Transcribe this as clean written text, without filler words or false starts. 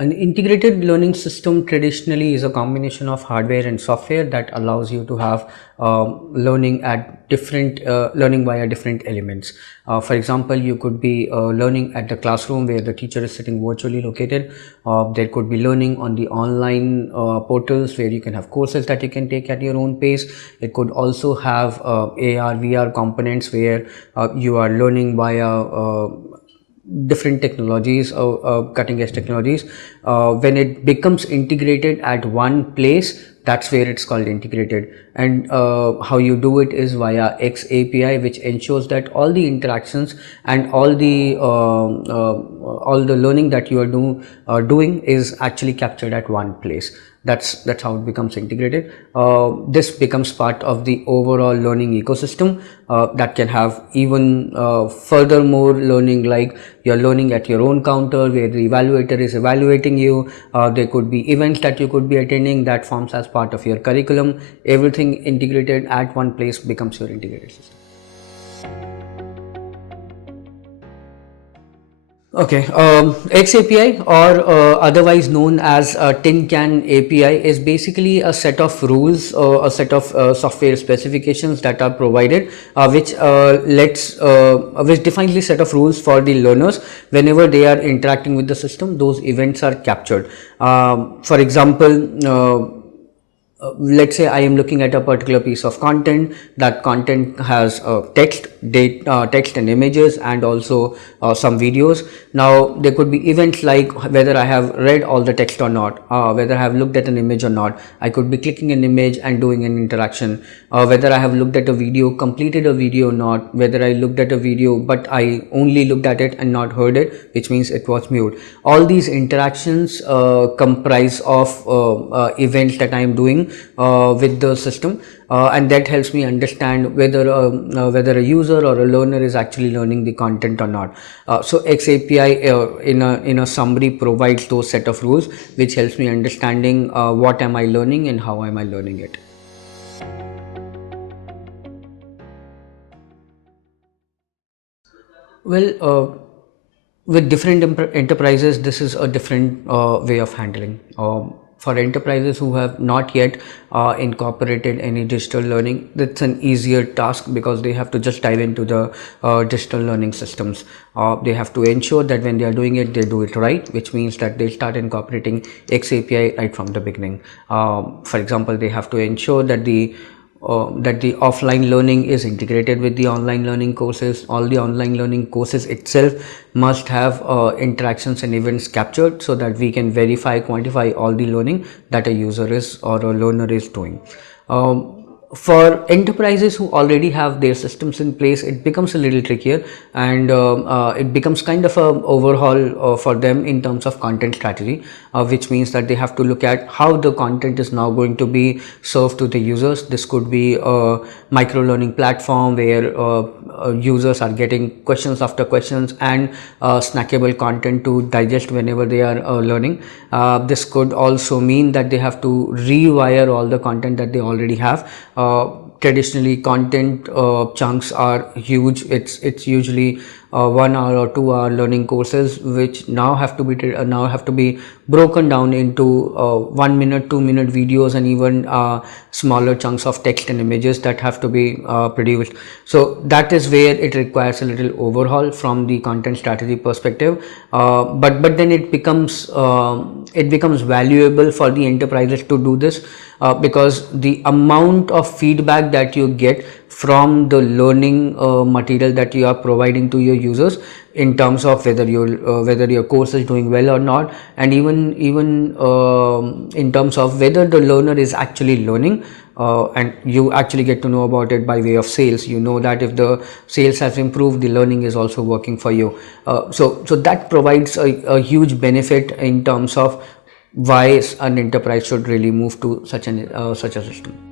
An integrated learning system traditionally is a combination of hardware and software that allows you to have learning at different learning via different elements. For example, you could be learning at the classroom where the teacher is sitting virtually located. There could be learning on the online portals where you can have courses that you can take at your own pace. It could also have AR, VR components where you are learning via different technologies, cutting edge technologies. When it becomes integrated at one place, that's where it's called integrated. And how you do it is via xAPI, which ensures that all the interactions and all the learning that you are doing is actually captured at one place. That's how it becomes integrated. This becomes part of the overall learning ecosystem that can have even furthermore learning, like you're learning at your own counter where the evaluator is evaluating you. There could be events that you could be attending that forms as part of your curriculum. Everything integrated at one place becomes your integrated system. Okay, xAPI, or otherwise known as Tin Can API, is basically a set of rules, a set of software specifications that are provided, which defines the set of rules for the learners. Whenever they are interacting with the system, those events are captured. For example, let's say I am looking at a particular piece of content. That content has text and images, and also some videos. Now there could be events like whether I have read all the text or not, whether I have looked at an image or not. I could be clicking an image and doing an interaction, whether I have looked at a video, completed a video or not, whether I looked at a video but I only looked at it and not heard it, which means it was mute. All these interactions comprise of events that I am doing with the system, and that helps me understand whether a user or a learner is actually learning the content or not. So xAPI in a summary provides those set of rules which helps me understanding what am I learning and how am I learning it. Well, with different enterprises, this is a different way of handling. For enterprises who have not yet incorporated any digital learning, that's an easier task because they have to just dive into the digital learning systems. They have to ensure that when they are doing it, they do it right, which means that they start incorporating xAPI right from the beginning. For example, they have to ensure that the offline learning is integrated with the online learning courses. All the online learning courses itself must have interactions and events captured so that we can verify, quantify all the learning that a user is or a learner is doing. For enterprises who already have their systems in place, it becomes a little trickier, and it becomes kind of a overhaul for them in terms of content strategy, which means that they have to look at how the content is now going to be served to the users. This could be a micro learning platform where users are getting questions after questions and snackable content to digest whenever they are learning. This could also mean that they have to rewire all the content that they already have. Traditionally, content chunks are huge. It's usually 1 hour or 2 hour learning courses, which now have to be broken down into 1 minute, 2 minute videos, and even smaller chunks of text and images that have to be produced. So that is where it requires a little overhaul from the content strategy perspective. But then it becomes valuable for the enterprises to do this. Because the amount of feedback that you get from the learning material that you are providing to your users in terms of whether your course is doing well or not, and even in terms of whether the learner is actually learning, and you actually get to know about it by way of sales. You know that if the sales has improved, the learning is also working for you. So that provides a huge benefit in terms of why an enterprise should really move to such a system.